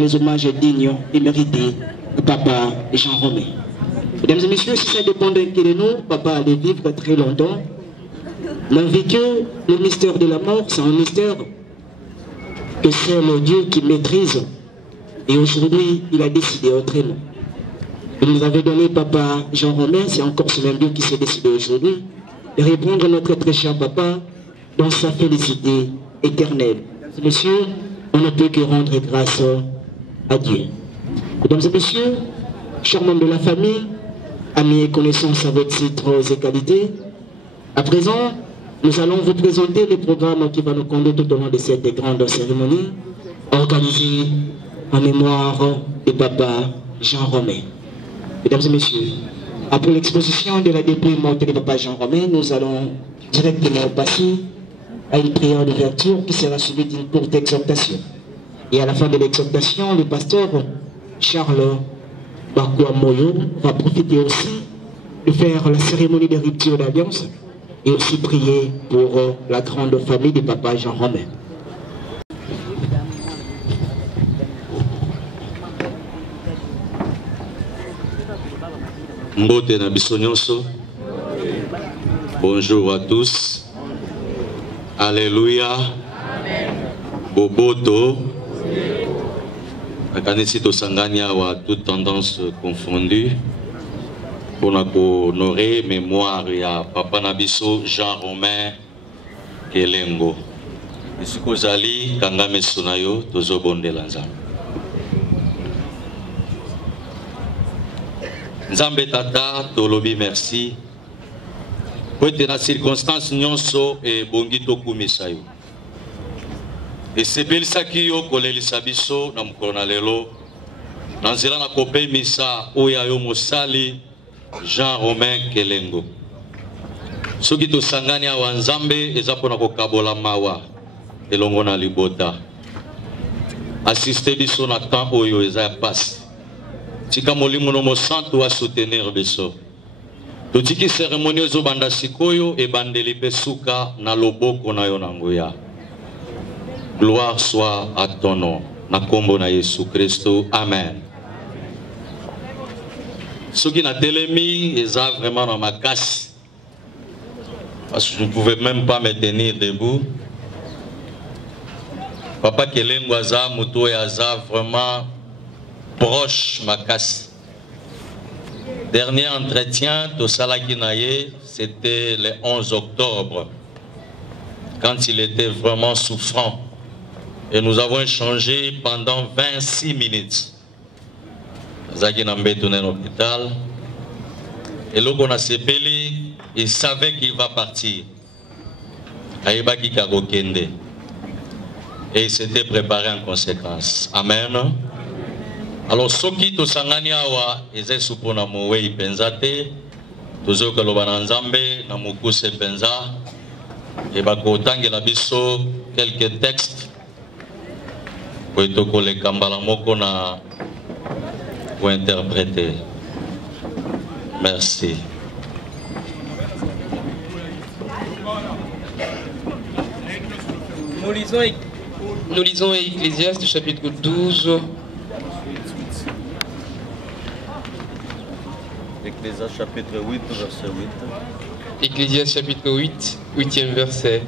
Les hommages dignes et mérités de Papa Jean Romain. Mesdames et messieurs, si ça dépendait de nous, Papa allait vivre très longtemps. Le vécu, le mystère de la mort, c'est un mystère que c'est le Dieu qui maîtrise. Et aujourd'hui, il a décidé autrement. Il nous avait donné Papa Jean Romain, c'est encore ce même Dieu qui s'est décidé aujourd'hui de répondre à notre très cher Papa dans sa félicité éternelle. Mesdames et messieurs, on ne peut que rendre grâce à Dieu. Mesdames et messieurs, chers membres de la famille, amis et connaissances à votre titres et qualités, à présent, nous allons vous présenter le programme qui va nous conduire tout au long de cette grande cérémonie organisée en mémoire de Papa Jean Romain. Mesdames et messieurs, après l'exposition de la dépouille morte de Papa Jean Romain, nous allons directement passer à une prière d'ouverture qui sera suivie d'une courte exhortation. Et à la fin de l'exhortation, le pasteur Charles Bakoua Moyo va profiter aussi de faire la cérémonie de rupture d'alliance et aussi prier pour la grande famille de Papa Jean Romain. Mbote na biso nyonso. Bonjour à tous. Alléluia. Boboto. Akanesito Sangania wa toute tendance confondue. Pour honorer mémoire ya Papa Nabiso Jean-Romain Kelengo. Isiko Zali Kangame Sunayo Tozo Bondela Nzambe. Nzambe Tata Tolobi merci. Pour être dans circonstance nyonso et bongito kumisayo. Et c'est bel sakio koleli sabiso na mukona lelo. Nanzela na kopé misa oya yo mosali Jean-Romain Kelengo. Soki to sangani awa Nzambe eza pona kokabola mawa elongo na libota. Assister biso na temps oyo eza ya passe. Tika molimo no mo santo wa soutenir biso. Totiki cérémonie zo banda sikoyo e bandeli pesuka na loboko na yo na nguya. Gloire soit à ton nom. Na kombo na Yesu Christo. Amen. Ce qui n'a télémi, ils ont vraiment dans ma casse. Parce que je ne pouvais même pas me tenir debout. Papa Kelengo Aza, Mouto et Aza, vraiment proche ma casse. Dernier entretien de Salaki Naye, c'était le 11 octobre, quand il était vraiment souffrant. Et nous avons échangé pendant 26 minutes. Zaki Nambe tourné à l'hôpital. Et là, on a sepeli, il savait qu'il va partir. Aïbaki Kagokende. Et il s'était préparé en conséquence. Amen. Alors, Soki to Sangani Awa, Eze Supona Mowe Penzate, Tozo Kalobananzambe, Namukuse Penza, et Bako Tangela Biso, quelques textes. Pour être le Kambalamoko na pour interpréter. Merci. Nous lisons Ecclésiaste chapitre 12. Ecclésiaste chapitre 8, verset 8. Ecclésiaste chapitre 8, 8e verset.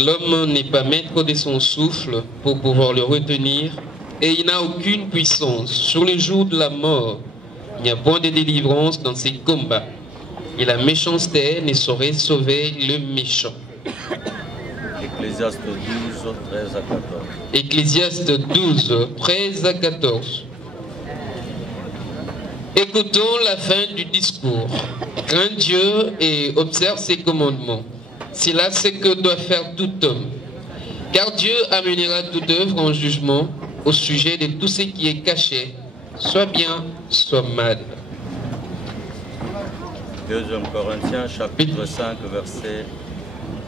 L'homme n'est pas maître de son souffle pour pouvoir le retenir, et il n'a aucune puissance. Sur les jours de la mort, il n'y a point de délivrance dans ses combats, et la méchanceté ne saurait sauver le méchant. Ecclésiaste 12, 13 à 14. Ecclésiaste 12, 13 à 14. Écoutons la fin du discours. Crains Dieu et observe ses commandements. C'est là ce que doit faire tout homme. Car Dieu amènera toute œuvre en jugement au sujet de tout ce qui est caché, soit bien, soit mal. 2 Corinthiens, chapitre 5, verset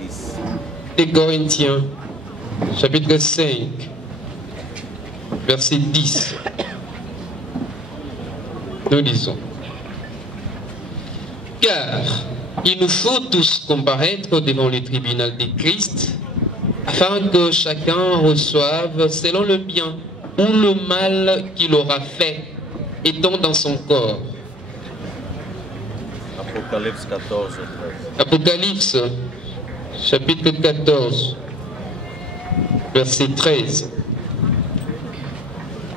10. 2 Corinthiens, chapitre 5, verset 10. Nous lisons. Car il nous faut tous comparaître devant le tribunal de Christ, afin que chacun reçoive selon le bien ou le mal qu'il aura fait, étant dans son corps. Apocalypse 14, 13. Apocalypse, chapitre 14, verset 13.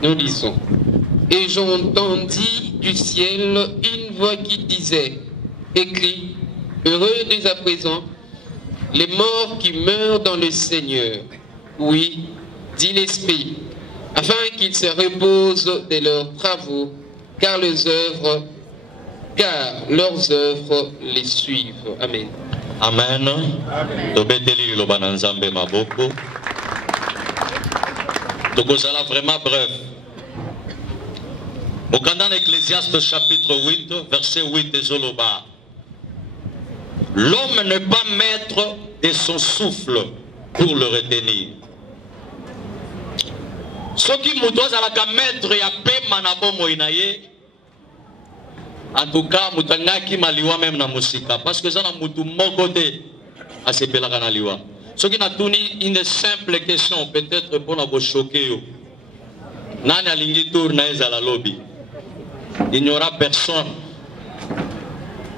Nous lisons. Et j'entendis du ciel une voix qui disait, écrit, heureux dès à présent les morts qui meurent dans le Seigneur. Oui, dit l'Esprit, afin qu'ils se reposent de leurs travaux, car leurs œuvres les suivent. Amen. Amen. Tobeteli lobana nzambe maboko. Tokozala vraiment bref. Au candan Ecclésiaste chapitre 8, verset 8 de Zoloba. L'homme n'est pas maître de son souffle pour le retenir. Ce qui moutoise à la maître ya pema na bomo inaye. En tout cas, moutangaki maliwa même na musika. Parce que ça na moutou mon côté à se pelaka na liwa. Ce qui n'a tourné une simple question, peut-être pour na choquer yo. Nani alingi tour na eza la lobby. Il n'y aura personne.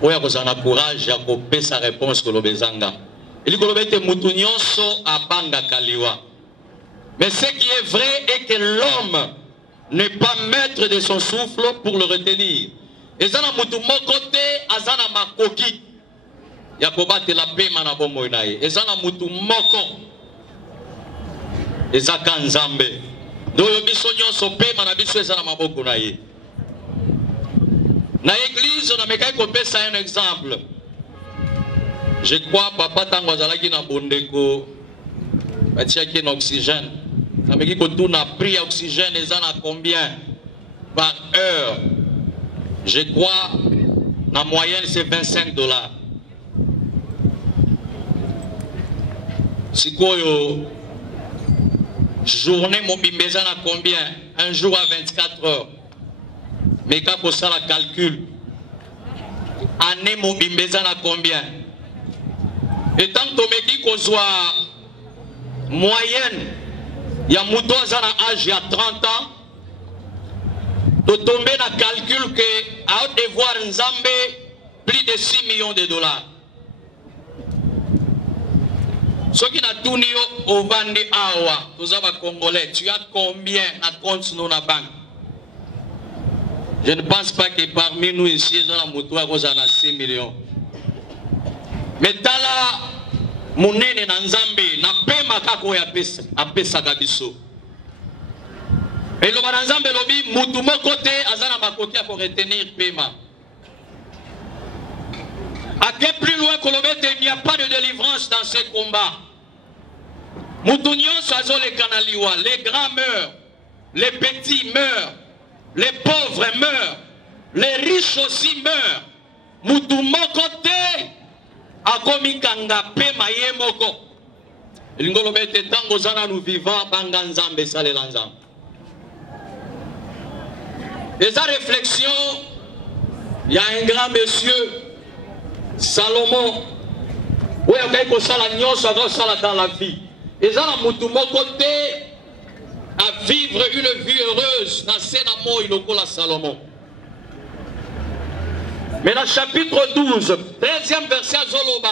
Oya ko sana courage ya ko pesa réponse ko lobezanga. Il kolobete mutu nyonso abanga kaliwa. Mais ce qui est vrai est que l'homme n'est pas maître de son souffle pour le retenir. Et ça na mutu mokote azana makoki. Yakobate la pema na bombo naye. Et ça na mutu moko. Et ça kanzambe. Doyo biso nyonso pema na biso ezana maboko naye. Na église on a mekai kopesa un exemple. Je crois papa tango azalaki na bondeko batiaki na oxygène. Na meki ko tuna prix oxygène ezana combien par heure? Je crois la moyenne c'est $25. Sikoyo journée mobimbeza na combien? Un jour à 24 heures. Mais quand ça la calcul, année mobimbeza na combien? Et tant que tu qu'on soit moyenne, il y a mouton à âge il y a 30 ans, tu tombes dans le calcul que à devoir Nzambe plus de 6 millions de dollars. Ce qui n'a tout ni au Vandi Awa, tous les Congolais, tu as combien à compte dans la banque? Je ne pense pas que parmi nous ici, ils ont la 6 millions. Mais tala munene na Nzambe na pema kako ya pesa kabiso. Et le Nzambe lobi mutu mokote azana makoki pour retenir pema. À quel plus loin que il n'y a pas de délivrance dans ce combat. Mutu nyonso azo le kanaliwa, les grands meurent, les petits meurent, les pauvres meurent, les riches aussi meurent. Mutu mokote akomi kanga pema ye moko. Lingolo bete tango zana nous vivants banga Nzambe salela Nzambe. Et sa réflexion, il y a un grand monsieur Salomon. Oui, il y a un sala dans la vie. Et ça a mutu mokote à vivre une vie heureuse dans Sénamo Ilokola Salomon. Mais dans le chapitre 12, 13e verset à Zoloba,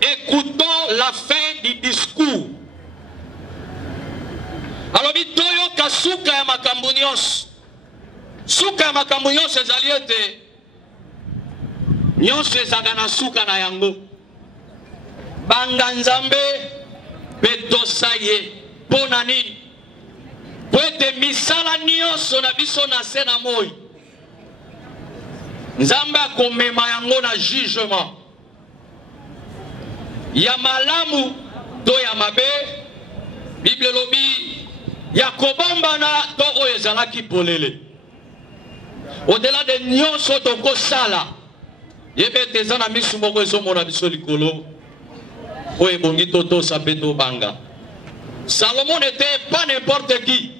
écoutons la fin du discours. Alors, Toyo Kasuka ya Makambunios. Suka ya Makambunios ezaliete. Nyonso ezagana suka na yango. Banga Nzambe, petosaye, ponanini. Poete misala nyonso na biso na sena moi. Nzambe akomema yango na jugement. Ya malamu to ya mabe. Bible lobi ya kobomba na togo ezalaki polele. Au-delà de nyonso toko sala. Yebe tezana misu moko ezomona biso likolo. Oye bongi toto sabeto banga. Salomon n'était pas n'importe qui.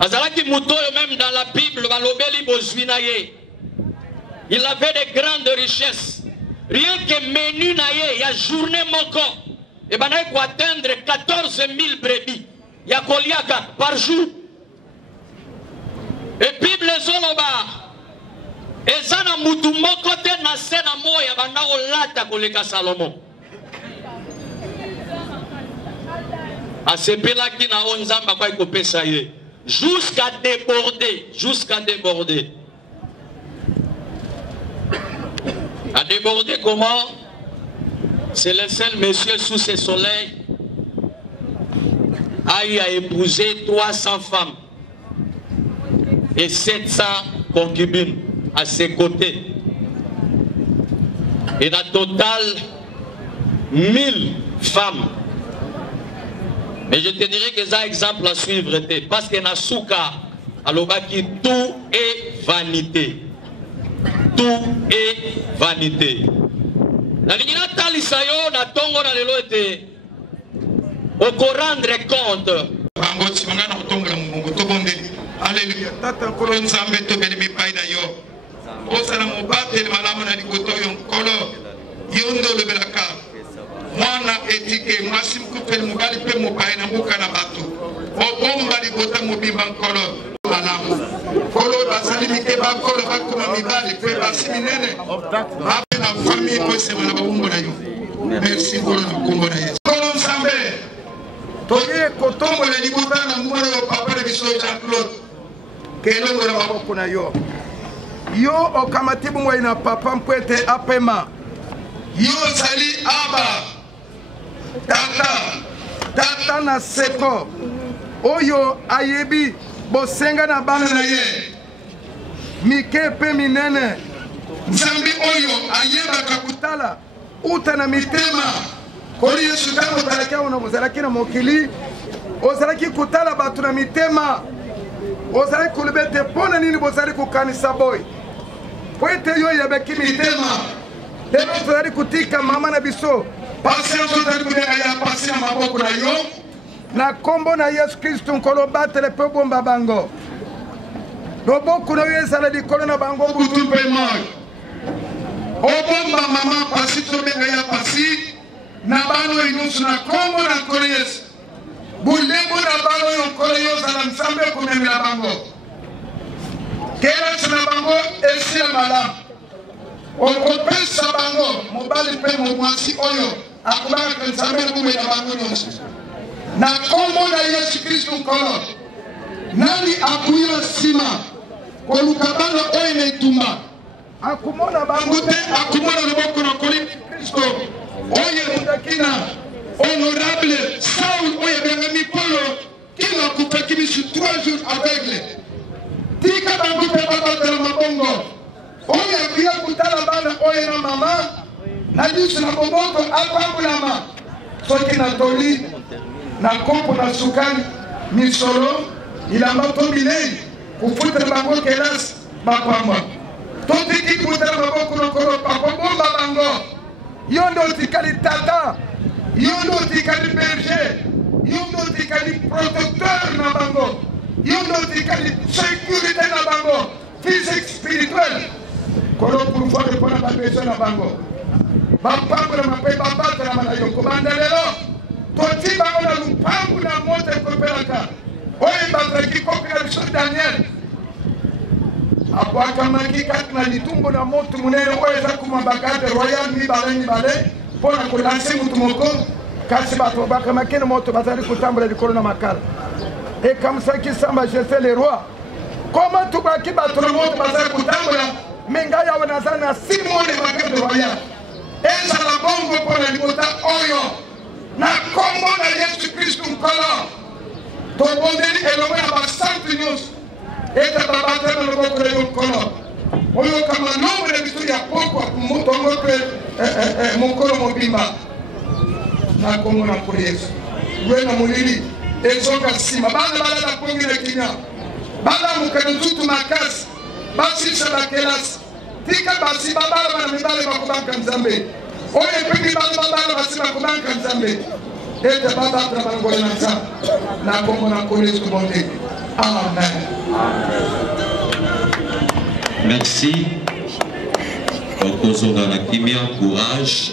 Azalaki mutoyo même dans la Bible, balobeli bozwinaye. Il avait de grandes richesses. Rien que menu naye, ya journée moko. Et ben il faut atteindre 14 000 brebis. Ya koliaka par jour. Et Bible zoloba. Ezana mutu moko te na sena moya bana olata koleka Salomon. Asepelaki na onzamba kwa ikopesa ye. Jusqu'à déborder, jusqu'à déborder. À déborder comment? C'est le seul monsieur sous ce soleil a eu à épouser 300 femmes et 700 concubines à ses côtés. Et dans total 1000 femmes. Mais je te dirais que c'est un exemple à suivre, parce que Nasuka, alors qui tout est vanité. Tout est vanité. La ligne natale isayo na tongo na lelo ete oko rendre compte. Bango simanga na tongo la mungu to bonde. Alléluia. Tata kolo nzambe to beli mi paida yo. Osana mobate le malamu na likoto yo kolo. Yondo le belaka. Mwana etike mwasim kupeli mubali pe mubaye na muka na batu. Obomba likota mubimba nkolo. Malamu. Kolo basali mike ba kolo bakuma mibali pe basi minene. la famille pour se faire la merci pour la combo na Yesu. Comme Sambe, toye kotombo le libuta na mwana wa papa de biso Jean-Claude. Kelongo na maboko na yo. Yo okamatibu mwa ina papa mpwete apema. Yo sali aba. Tata na seko. Oyo ayebi bosenga na bana na ye. Mike pe minene. Nzambi oyo ayeba kakutala. Uta na mitema. Koli Yesu kama utalakia unamuzalaki na mokili. Ozalaki kutala batu na mitema. Ozalaki kulibete pona nini bozali kukanisa boy. Poete yo yabeki mitema. Lelo tozali kutika mama na biso. Pasi ya tozali kudega ya pasi ya maboko na yo. Na kombo na Yesu Kristo nkolo batele pe bomba bango. Loboko na yo ezala likolo na bango butu pe moy. Obomba mama pasi tobega ya pasi. Na bano inusu na kombo na kolo Yesu. Bulembo na bano yo kolo yo zala nsambe kumemi na bango. Kera chana bango esi ya malamu. Okopesa bango mobali pe mwasi oyo. Akubaka nsambe kume na bango nyonsu. Na kombo na Yesu Kristo nkolo. Nani akuira sima. Kolukabana oyo na itumba. Akumona bango te akumona loboko na koli Kristo. Oye mundakina honorable Saul oye benga mikolo kila kupeki bisu 3 jours aveugle. Tika bango te babata na mabongo. Oye kia kutala bana oye na mama na jisu na boboko apambulama. Soki na toli na kompo na sukani misolo ilamba tombile kufuta bango kelas bapamba. Totiki kutala maboko na kolo papomba bango. Yondo tikali tata, yondo tikali berger, yondo tikali protecteur na bango, yondo tikali sécurité na bango, physique spirituelle. Kolo pour voir le point de besoin na bango. Bapambo na mape babata na manayo komandelelo. Toti bango na lupangu na mote kopelaka. Oye batraki kopi na biso Daniel. Apo akamaki kati na litumbo na moto munene oyo eza kumabakate royal mibale mpona kolanse mutu moko kasi bato bakamaki na moto bazali kutambola likolo na makala ekamusaki samba jese le roi koma tubaki bato na moto bazali kutambola me ngai awa naza na simone bakate royal ezala bongo mpona libota oyo na kombo na Yesu Kristu nkolo tobondeli elongo ya basante nyonso eta babata na loboko na yo nkolo oyo kama nombre de biso ya pokwa motongo pe mokolo mobimba na kongo na kolo Yesu lwe na molili ezonga nsima bana balala pongi na kinya balamuka nzutu makasi basisa bakelasi tika basi babala bana mibale bakubanka nzambe oyo epe mibale babala basi bakubanka nzambe eta babata bangola na nzambe na kongo na kolo Yesu bonde. Amen. Merci. Courage.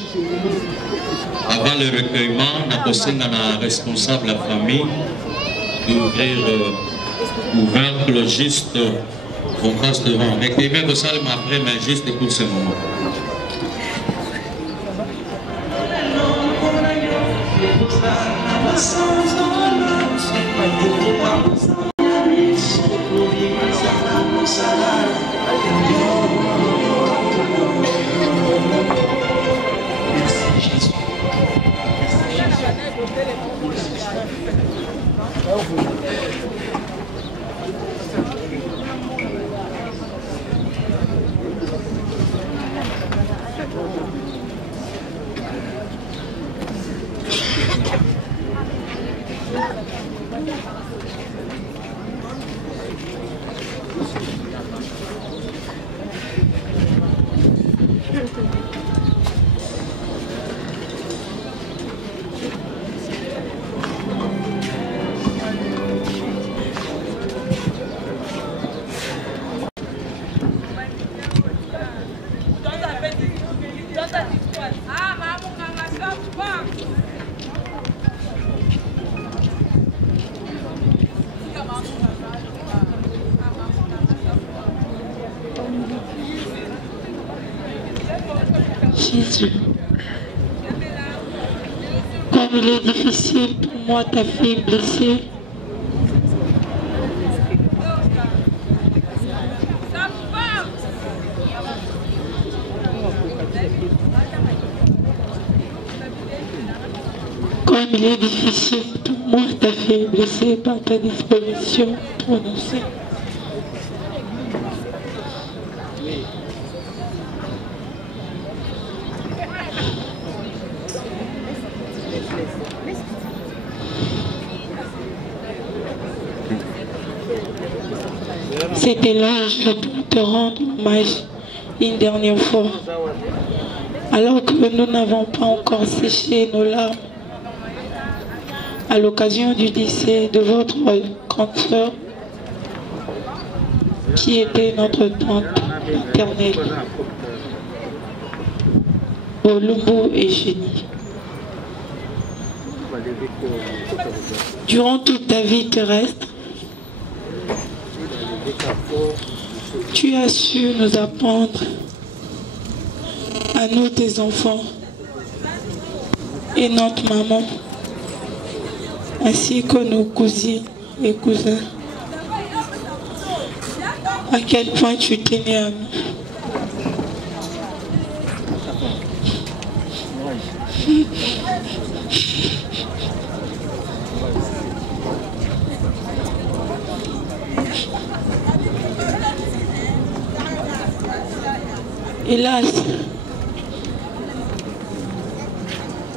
Avant le recueillement, na responsable de la famille d'ouvrir le couvercle juste en face devant. Recueillement de salle après, mais juste pour ce moment. Jésus. Comme il est difficile pour moi, ta fille blessée, comme il est difficile pour moi, ta fille blessée par ta disparition prononcée. C'était l'âge pour te rendre hommage une dernière fois, alors que nous n'avons pas encore séché nos larmes à l'occasion du décès de votre grande sœur, qui était notre tante maternelle, Bolumbu et Génie. Durant toute ta vie terrestre, tu as su nous apprendre, à nous tes enfants et notre maman, ainsi que nos cousines et cousins, à quel point tu tenais à nous. Hélas,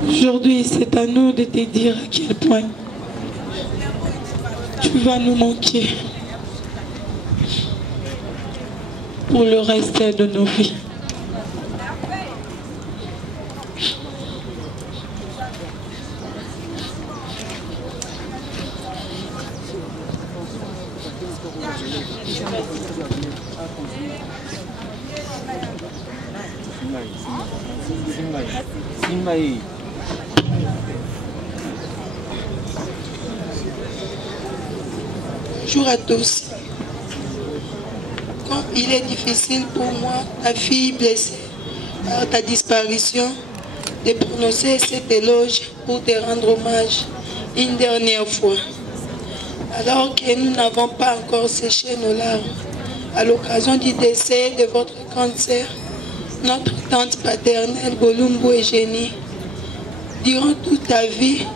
aujourd'hui c'est à nous de te dire à quel point tu vas nous manquer pour le reste de nos vies. Bonjour à tous. Comme il est difficile pour moi, ta fille blessée par ta disparition, de prononcer cet éloge pour te rendre hommage une dernière fois, alors que nous n'avons pas encore séché nos larmes à l'occasion du décès de votre grande sœur, notre tante paternelle Bolumbu et Génie. Durant toute ta vie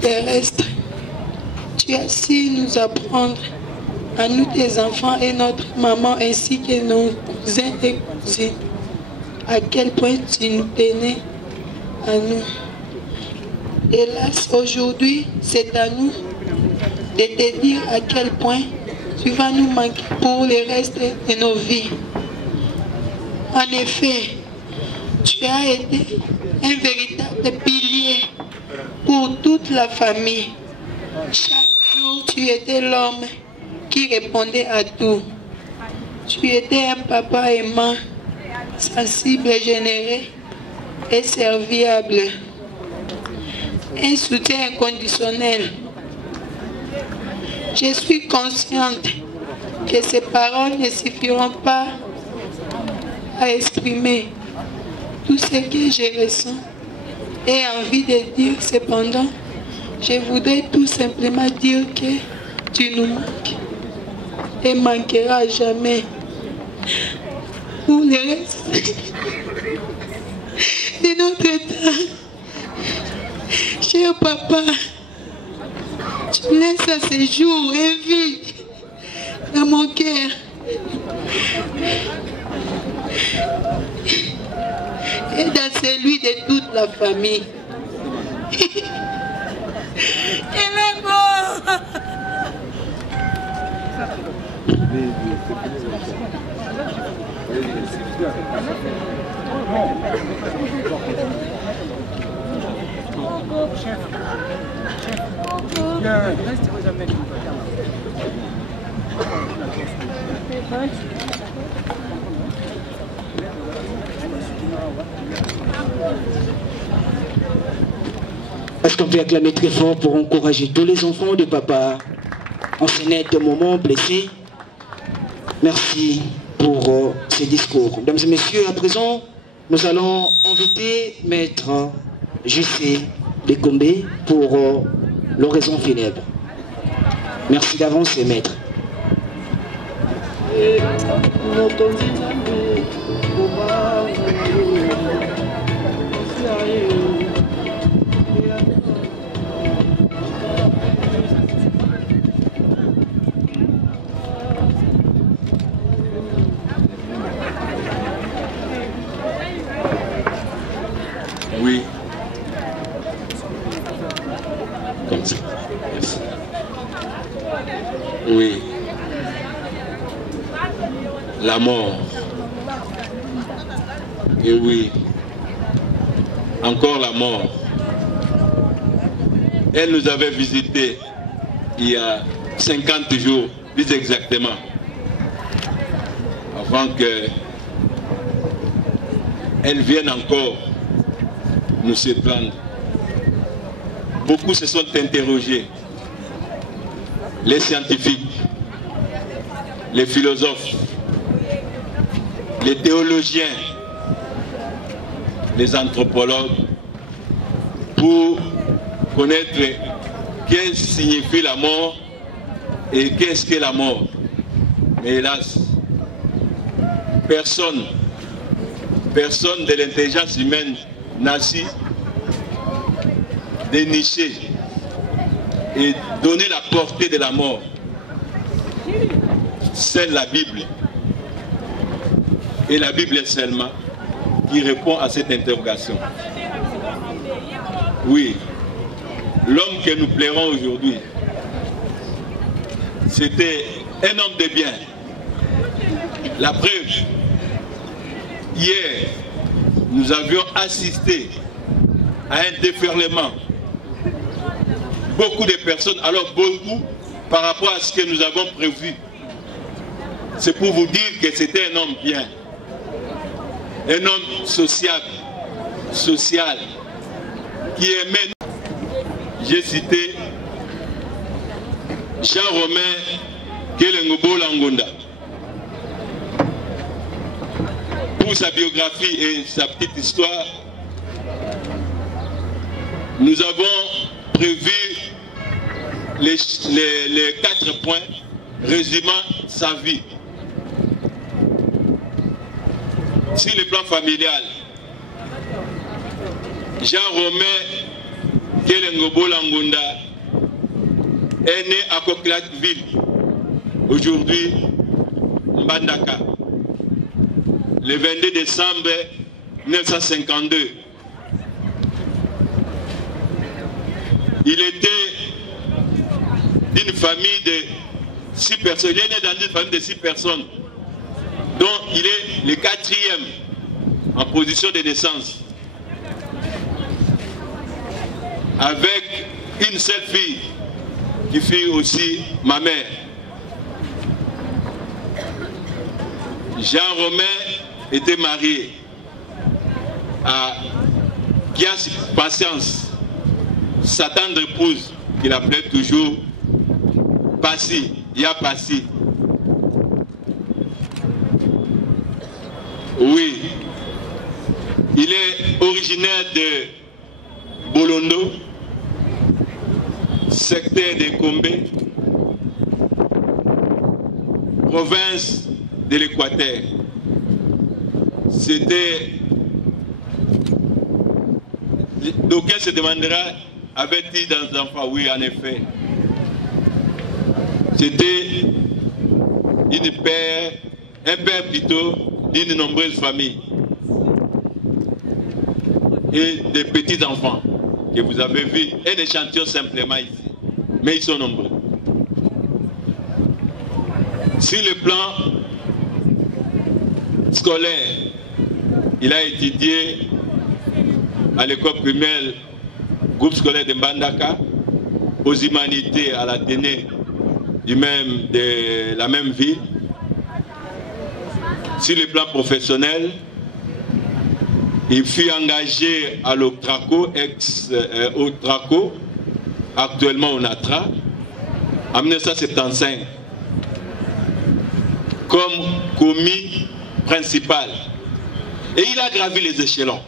terrestre, tu as su nous apprendre, à nous tes enfants et notre maman ainsi que nos cousins et cousines, à quel point tu nous tenais à nous. Hélas, aujourd'hui, c'est à nous de te dire à quel point tu vas nous manquer pour le reste de nos vies. En effet, tu as été un véritable pilier pour toute la famille. Chaque jour, tu étais l'homme qui répondait à tout. Tu étais un papa aimant, sensible, généreux et serviable. Un soutien inconditionnel. Je suis consciente que ces paroles ne suffiront pas à exprimer tout ce que je ressens et envie de dire. Cependant, je voudrais tout simplement dire que tu nous manques et manqueras jamais pour le reste de notre temps. Cher papa, tu laisses à ce jour un vide dans mon cœur. Et dans celui de toute la famille. Elle est morte. Est-ce qu'on peut acclamer très fort pour encourager tous les enfants de papa en ce net moment blessé? Merci pour ce discours. Mesdames et messieurs, à présent, nous allons inviter Maître Jussé Dekombe pour l'oraison funèbre. Merci d'avance, Maître. Oui. Comme ça. Merci. Oui. La mort. Et oui. Encore la mort. Elle nous avait visité il y a 50 jours, plus exactement. Avant que elle vienne encore nous surprendre. Beaucoup se sont interrogés. Les scientifiques, les philosophes, les théologiens, les anthropologues, pour connaître qu'est-ce que signifie la mort et qu'est-ce que la mort. Mais hélas, personne de l'intelligence humaine n'a su dénicher et donner la portée de la mort. C'est la Bible. Et la Bible est seulement qui répond à cette interrogation. Oui, l'homme que nous plairons aujourd'hui, c'était un homme de bien. La preuve, hier, nous avions assisté à un déferlement. Beaucoup de personnes, alors beaucoup par rapport à ce que nous avons prévu. C'est pour vous dire que c'était un homme bien. Un homme social, qui aimait. J'ai cité Jean-Romain Kelengobo Langonda. Pour sa biographie et sa petite histoire, nous avons prévu les 4 points résumant sa vie. Sur le plan familial, Jean-Romain Kelengobo Langonda est né à Coquelatville, aujourd'hui Mbandaka, le 22 décembre 1952. Il était d'une famille de 6 personnes. Il est né dans une famille de 6 personnes, dont il est le 4e en position de naissance, avec une seule fille, qui fut aussi ma mère. Jean-Romain était marié à Kias Patience, sa tendre épouse, qu'il appelait toujours Passi, Yapassi. Oui, il est originaire de Bolondo, secteur de Kombe, province de l'Équateur. C'était... D'aucuns se demandera, avait-il des enfants? Oui, en effet. C'était un père plutôt d'une nombreuse famille. Et des petits-enfants que vous avez vus, un échantillon simplement ici. Mais ils sont nombreux. Sur le plan scolaire, il a étudié à l'école primaire, groupe scolaire de Mbandaka, aux humanités à l'Athénée de la même ville. Sur le plan professionnel, il fut engagé à l'Octraco, ex-Octraco, actuellement au Natra, en 1975, comme commis principal. Et il a gravi les échelons.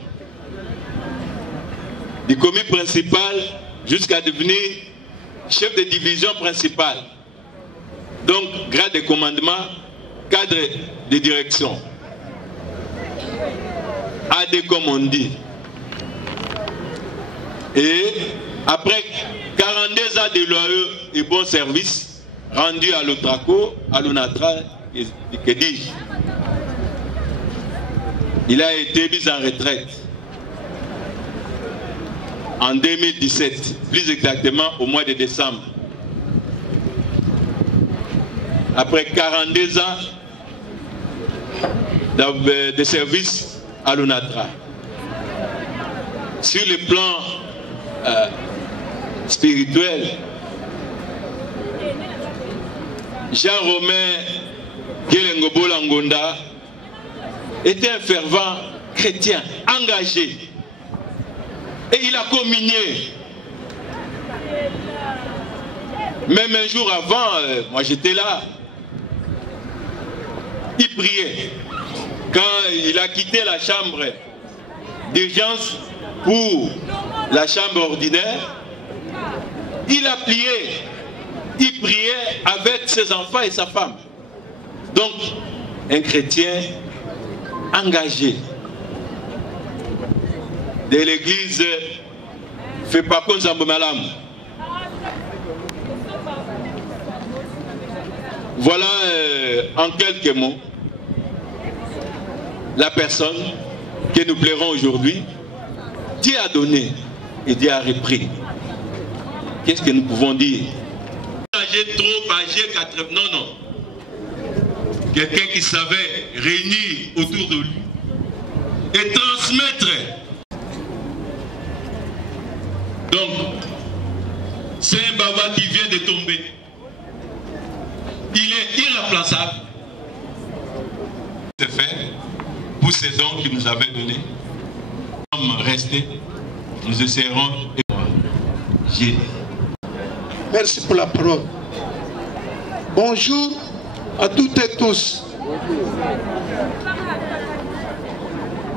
Du commis principal jusqu'à devenir chef de division principale. Donc, grade de commandement, cadre de direction. AD comme on dit. Et après 42 ans de loyaux et bons services rendus à l'Otraco, à l'ONATRA, que dis-je, il a été mis en retraite en 2017, plus exactement au mois de décembre. Après 42 ans de service à l'ONATRA. Sur le plan spirituel, Jean-Romain Gelengobola Ngonda était un fervent chrétien, engagé. Et il a communié. Même un jour avant, moi j'étais là, il priait. Quand il a quitté la chambre d'urgence pour la chambre ordinaire, il a plié. Il priait avec ses enfants et sa femme. Donc, un chrétien engagé de l'église fait pas comme Malam. Voilà en quelques mots la personne que nous plairons aujourd'hui. Dieu a donné et Dieu a repris. Qu'est-ce que nous pouvons dire? Âgé, trop âgé, 80, non. Quelqu'un qui savait réunir autour de lui et transmettre. Donc, c'est un baba qui vient de tomber. Il est irremplaçable. C'est fait pour ces dons qu'il nous avait donnés. Nous sommes restés, nous essaierons. Merci pour la parole. Bonjour à toutes et tous.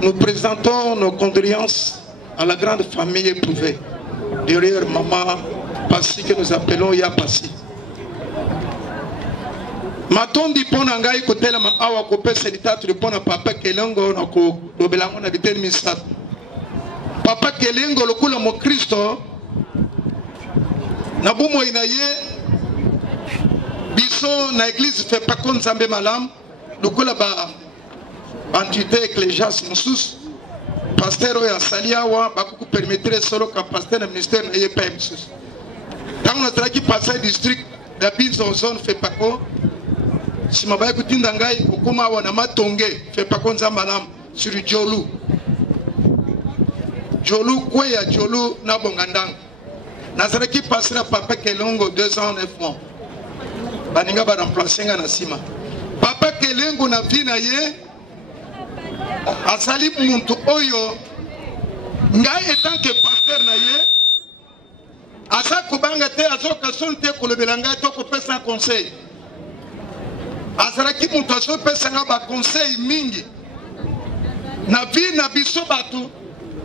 Nous présentons nos condoléances à la grande famille éprouvée. Derrière maman Passi que nous appelons Yapassi. Matondi pona ngai kotela ma awa ko pesa litatu pona papa Kelengo na ko dobelango na biteni misatu. Papa Kelengo lokula mo Kristo na bumo inaye biso na église fait pas comme Nzambe malam lokula ba entité ecclésiaste musus pasteur oya saliawa ba ku permettre solo ka pasteur na ministère na yepa musus. Tant on a traqué passer district d'Abinzo zone fait pas quoi. Si ma baye kutinda ngai okoma wana matonge fait pas comme Nzambe malam sur Jolu. Jolu kweya Jolu na bongandang. Nazaraki passera papa Kelengo 2 ans 9 mois. Baninga ba remplacer nga na sima. Papa Kelengo na vie na ye asali muntu oyo ngai etant que pasteur na ye asa kubanga te azoka sonte kolobela ngai to ko pesa conseil. Azaraki muntu aso pesa nga ba conseil mingi. Na vie na biso batu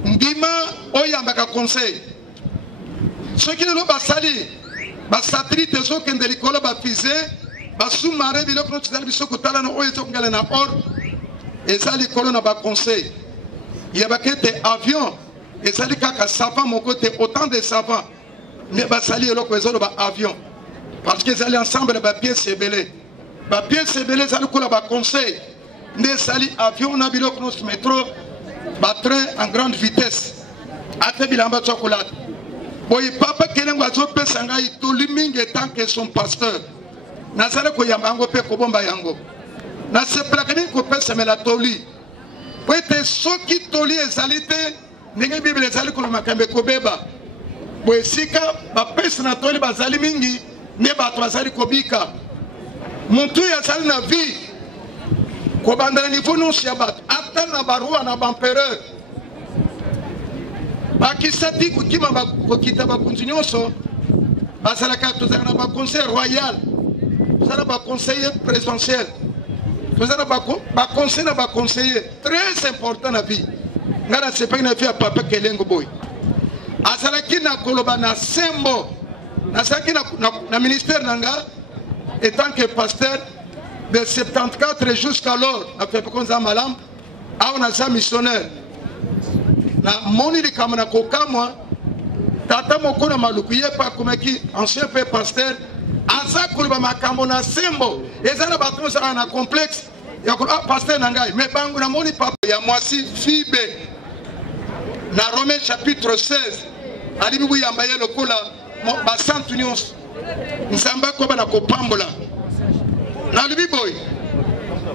ndima oyambaka conseil. Ceux qui ne l'ont pas sali, les satellites, ceux qui ont des écoles, les fusées, les sous-marins, les sous-marins, et ça, l'école n'a pas conseil. Il y a des avions, et ça, les savants, mon côté, autant de savants, mais les sali, les avions. Parce qu'ils allaient ensemble, les pièces s'ébellent. Les pièces s'ébellent, ça, l'école n'a pas conseil. Les sali, avions, on a vu le métro, les trains en grande vitesse. Après, il y a un chocolat. Boy papa Kelengo azopesa ngai toli mingi tant que son pasteur. Nazala ko yamango pe ko bomba yango. Na seplakani ko pesa mela toli. Boy te soki toli ezalite ndenge Bible ezali ko makambe ko beba. Boy sika ba pesa na toli bazali mingi ne ba to bazali ko bika. Muntu ya zali na vie. Ko bandana ni fonu siabat. Ata na barua na empereur. Bakisati kukima bakokita bakunzi nyonso basalaka tozala na ba conseil royal tozala ba conseiller présidentiel Nous avons un conseiller très important dans la vie. Nous avons un conseiller à Papa Kelengo Boy. Asalaki na koloba na sembo. Nasalaki na ministère nanga en tant que pasteur de 74 jusqu'alors. A fait comme ça malam. On a ça missionnaire. Na moni de kamana kokamwa. Tata mokona malukuye pa komaki ancien père pasteur. Asa koloba makambo na sembo. Ezana baton ça na complexe. Ya ko pasteur nangai mais bangu na moni papa ya mwasi fibe. Na Romains chapitre 16. Alibi yambaye lokola ba sainte union. Nsamba ko bana ko pambola. Na libi boy.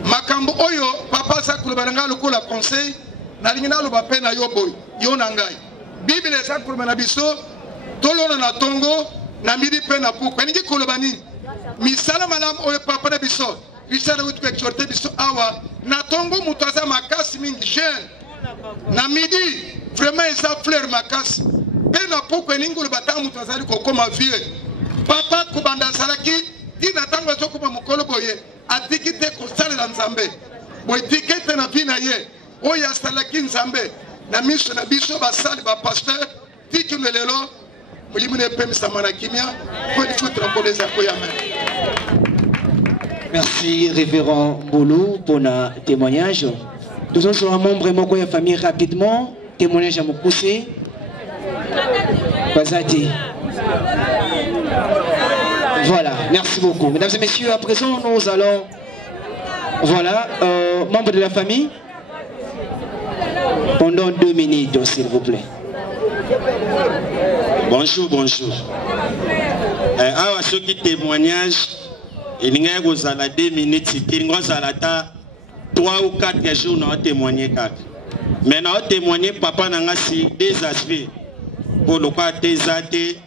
Makambo oyo papa sa koloba nga lokola conseil na lingina lo ba pe na yo boy. Yo nangai. Bible sa koloba na biso tolona na tongo na midi pe na puko. Ningi koloba nini? Misala malam oyo papa na biso. Bisala wutu exhorter biso awa na tongo mutu aza makasi mingi jeune. Na midi vraiment isa fleur makasi. Pe na puko ningi lo batamu mutu azali kokoma vieux. Papa kubanda salaki dina tango zoko ba mukolo boye atikite ko salela nzambe. Boy tikete na vina ye. Oya salaki nzambe. Na miso na biso ba sali ba pasteur tiki lelo mulimune pem samana kimia ko di futra poleza ko ya main. Merci révérend Boulou pour le témoignage. Nous sommes un membre de la famille rapidement. Témoignage à Moukoussé. Bazati. Voilà, merci beaucoup. Mesdames et messieurs, à présent, nous allons... Voilà, membres de la famille. Pendant 2 minutes, s'il vous plaît. Bonjour, bonjour. À ce qui témoignage, il y a 2 minutes, il y a 3 ou 4 jours, nous avons témoigné. Mais nous avons témoigné, papa, nous avons 2 aspects. Pour le cas des athées,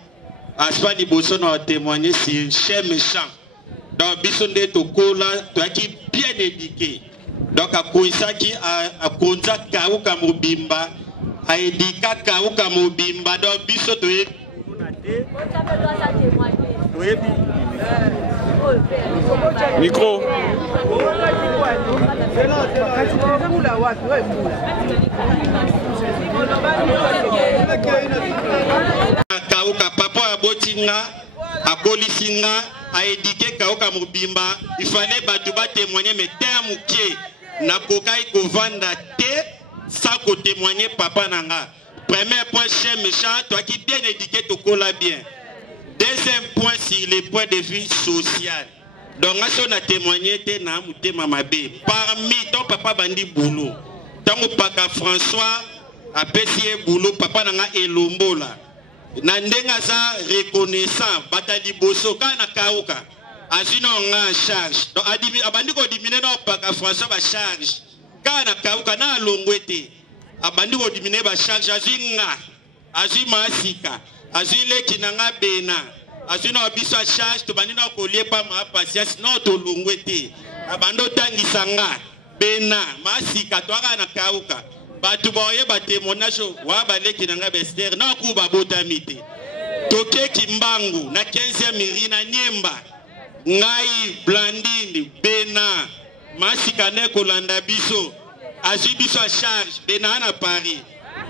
aspect de Bosso, nous avons témoigné sur cher méchant. Donc, Bissonde Tokola, tu as qui bien éduqué. Donc, à Kouisaki, à Konza Kaouka Mobimba, à Edika Kaouka Mobimba, donc Bissonde. Micro. Kaouka papa a botinga, a kolisinga, a éduqué Kaouka Mobimba. Il fallait battre témoigner, mais terme qui n'a kokai ko vanda te, ça ko témoigner papa nanga. Premier point, cher méchant, toi qui bien éduqué, tu colles bien. Deuxième point, sur les points de vue social. Donc, on a témoigné, parmi ton papa bandi boulot, ton papa François a payé boulot, papa n'a elombo là. Nandenga za reconnaissant, batali bosso, kana kauka, azino nga charge. Donc, abandi ko dimine no papa François ba charge, kana kauka na longwete, abandi ko dimine ba charge, azinga, azima asika. Azile kinanga bena azino abiso charge to banina ko liepa ma patience non to lungwete abando tangisanga bena masika to na kauka batu boye batémoignage wa baleki nanga bester na ku babotamite toke kimbangu na 15e mirina nyemba ngai blandine bena masika ne ko landa biso azibiso charge bena na Paris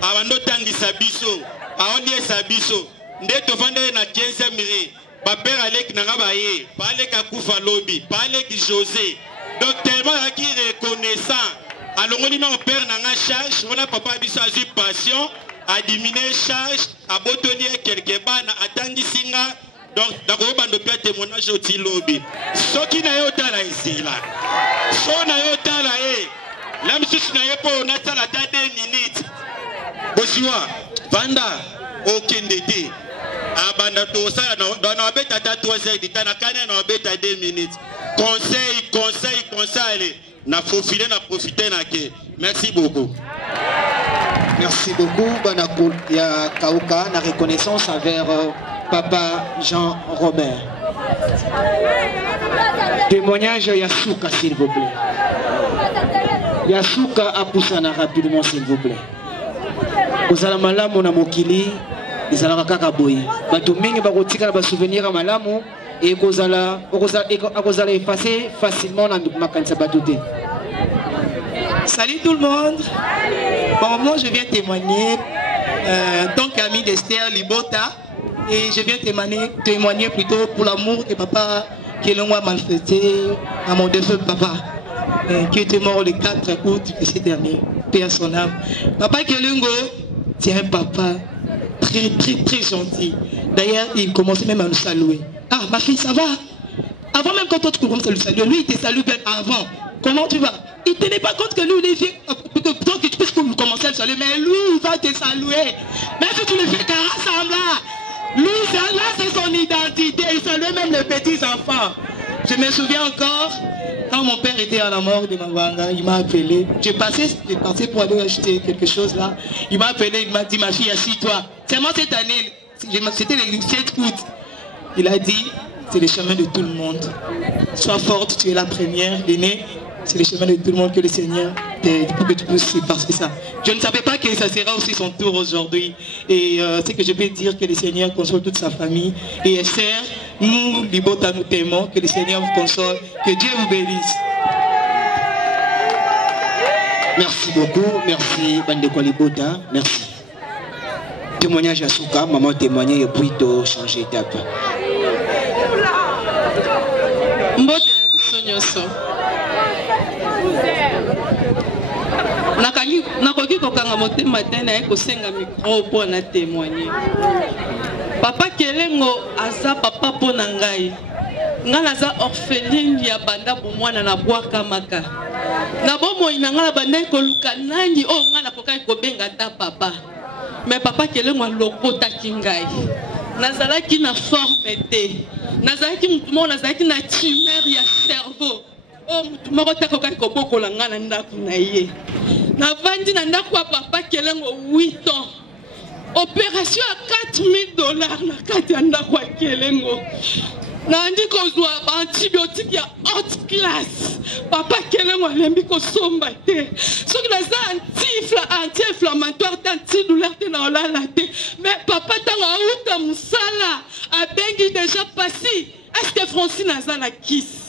abando tangisa biso aondie sabiso ndeto vande na 15e miri ba père Alek nanga baye parler ka kufa lobby parler ki José donc tellement qui reconnaissant alongoli na père nanga charge wala papa biso azu passion a diminuer charge a botolier quelque bana atangi singa donc dako bando père témoignage oti lobby soki na yo tala isila so na yo tala la misusu na yo po na tala ta 2 minutes Bosiwa Vanda Okendete Abanda to ça dans na beta ta 3 heures de temps na kana na beta 2 minutes conseil na faufile na profiter na ke merci beaucoup Banako ya Kauka na reconnaissance envers papa Jean Robert. Témoignage Yasuka s'il vous plaît. Yasuka apusana rapidement s'il vous plaît. Kozala malamu na mokili ezalaka kaka boye bato mingi bakotika na ba souvenir malamu et kozala effacer facilement dans ma kansabatouté. Salut tout le monde. Bon, moi je viens témoigner en tant qu'ami d'Esther Libota et je viens témoigner plutôt pour l'amour que papa Kelengo a manifesté à mon défunt papa qui était mort le 4 août de cette année. Paix à son âme. Papa Kelengo, c'est un papa très gentil. D'ailleurs, il commençait même à nous saluer. Ah, ma fille, ça va? Avant même quand toi tu commences à le saluer, lui il te salue bien avant. Comment tu vas? Il ne tenait pas compte que lui, il vient, pour que tu puisses commencer à le saluer, mais lui, il va te saluer. Mais si tu le fais carrément là, lui, là, c'est son identité. Il salue même les petits-enfants. Je me souviens encore, quand mon père était à la mort de Mawanga, il m'a appelé. J'ai passé pour aller acheter quelque chose là. Il m'a appelé, il m'a dit, ma fille, assis-toi. Seulement cette année, c'était le 7 août. Il a dit, c'est le chemin de tout le monde. Sois forte, tu es la première, l'aînée. C'est le chemin de tout le monde que le Seigneur pour que tu puisses passer ça. Je ne savais pas que ça sera aussi son tour aujourd'hui. Et c'est que je peux dire que le Seigneur console toute sa famille. Et Esther, nous, Libota, nous t'aimons. Que le Seigneur vous console. Que Dieu vous bénisse. Merci beaucoup. Merci, Bandeko Libota. Merci. Témoignage à Souka. Maman témoigné et puis de changer d'étape. nakoki kokanga motema te naye kosenga mikro mpo na témoigner. Papa Kelengo aza papa mpo na ngai. Nga naza orpheline ya banda bomwana na bwaka maka. Na bomoi na nga na banda koluka nani o nga nakokaki kobenga ta papa. Mais papa Kelengo alokotaki ngai. Nazalaki na forme te. Nazalaki mutu moko nazalaki na tumeur ya cerveau. Oh, moko te kokaki kobokola nga na ndako na ye. Navandi na ndako ya papa Kelengo 8 ans. Opération à $4000 na kati ya ndako ya Kelengo. Nandi kozwa antibiotique ya haute classe. Papa Kelengo alembi kosomba te. Soki naza anti-inflammatoire te antidouleur te na olala te. Mais papa tanga auta musala abengi déjà passé. Est-ce que Francine aza na kisi?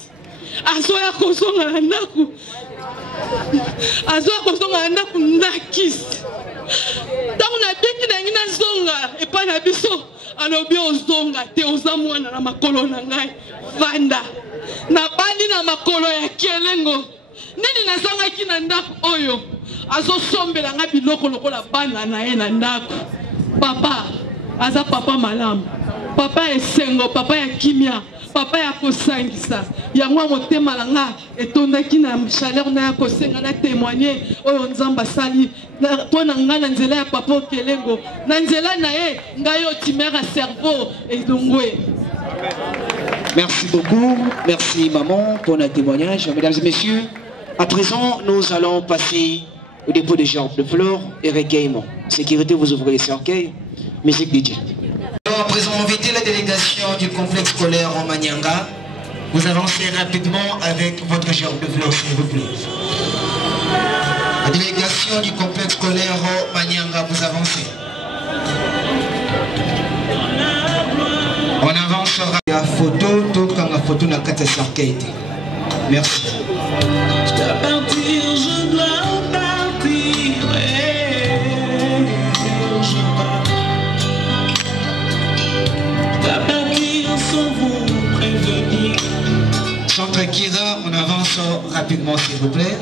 Azoya kozonga na ndako. Azoya kozonga na ndako na kisi. Tango na biki na ngina zonga epa na biso alobi ozonga te oza mwana na makolo na ngai vanda na bandi na makolo ya Kelengo nini nazangaki na ndako oyo azosombela nga biloko lokola bana na ye na ndako. Papa aza papa malamu, papa esengo, papa ya kimia, papa ya kosangisa. Yango motema na nga etondaki na chaleur na ya kosenga na témoigner oyo nzamba sali po na nga na nzela ya papa Kelengo na nzela na ye ngai otimera cerveau edongwe. Merci beaucoup, merci maman pour notre témoignage. Mesdames et messieurs, à présent nous allons passer au dépôt des gerbes de fleurs et recueillement. Sécurité, vous ouvrez les cercueils. Musique DJ. Alors, à présent, inviter la délégation du complexe scolaire en Manyanga. Vous avancez rapidement avec votre gerbe de fleurs, s'il vous plaît. La délégation du complexe scolaire en Manyanga, vous avancez. On avancera. La photo, tout comme la photo n'a qu'à cercueil. Merci. Je dois partir, je dois partir. Je dois partir sans vous prévenir. Centre Kira, on avance rapidement s'il vous plaît.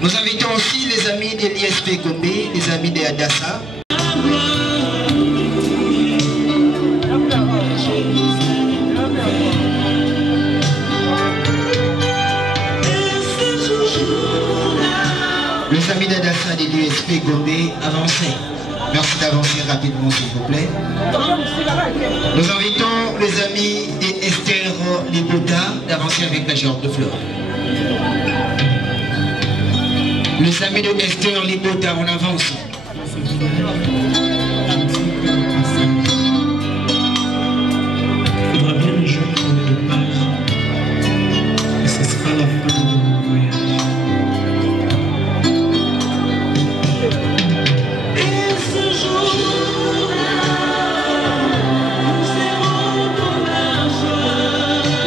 Nous invitons aussi les amis de l'ISP Gombe, les amis de Adassa. Les amis d'Adassa de l'USP Gombe, avancez. Merci d'avancer rapidement s'il vous plaît. Nous invitons les amis d'Esther Libota d'avancer avec la gerbe de fleurs. Les amis de Esther Libota, on avance. Il faudra bien un jour qu'on ait de part. Et ce sera la fin de mon voyage. Et ce jour-là, nous serons dans la joie.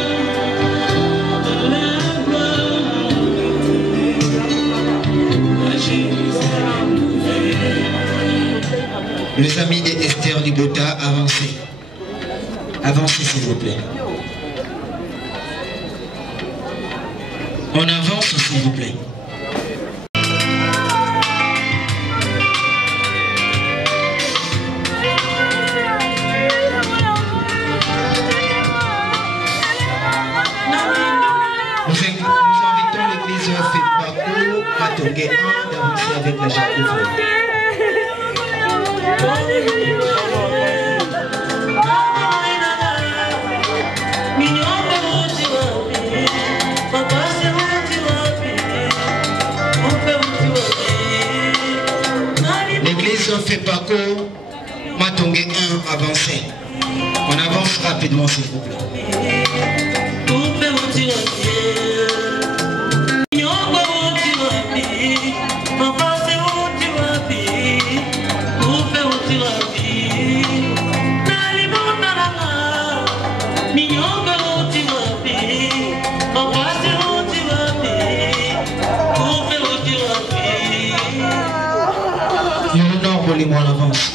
Avancez s'il vous plaît. On avance s'il vous plaît. Nous invitons l'église Fepako Matongé 1 d'avancer avec la Jacques Fleur. L'église Fepako Matongé 1 avancé. On avance rapidement s'il vous plaît. Moi en avance.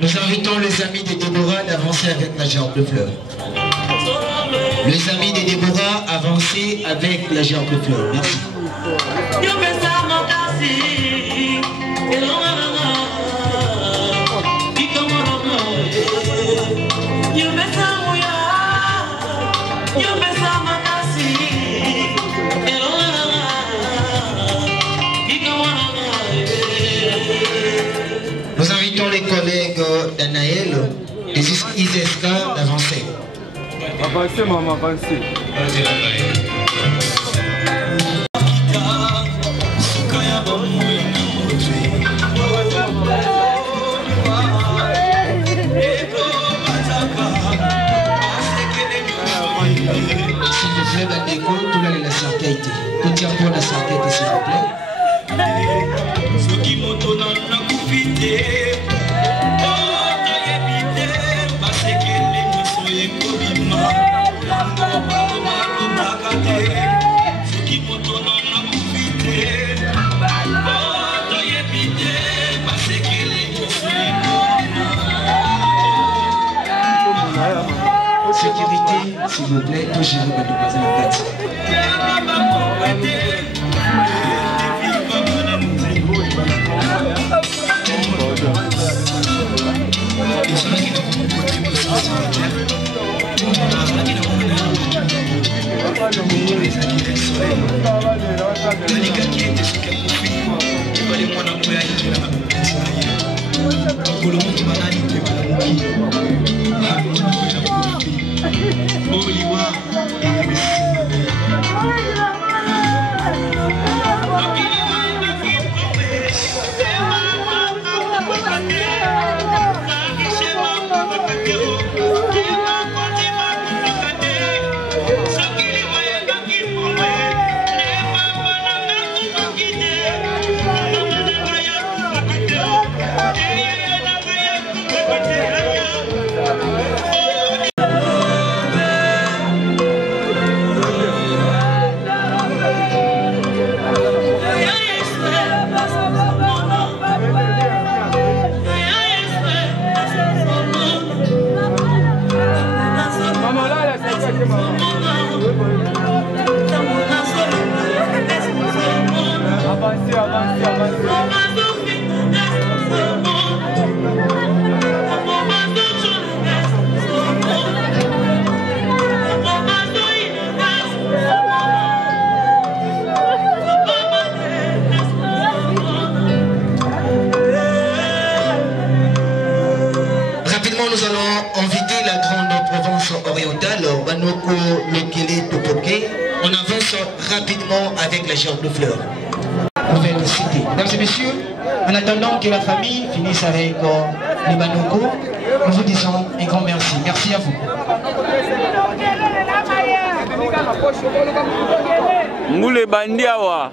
Nous invitons les amis de Déborah d'avancer avec la gerbe de fleurs. Les amis de Déborah, avancez avec la gerbe de fleurs. Merci. Nous invitons les collègues d'Anaël et Iseska d'avancer. Avancez, maman, avancez. S'il vous plaît, Bandeko, tout là, la sarkate. Tout tient pour la sarkate, s'il vous plaît. Sécurité, s'il vous plaît, tout gérer la 4. Nous allons inviter la grande Provence orientale, Banoko Lokele Topoke. On avance rapidement avec la gerbe de fleurs. Nouvelle cité. Mesdames et messieurs, en attendant que la famille finisse avec les Banoko, nous vous disons un grand merci. Merci à vous. Moule Bandiawa.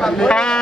Maman,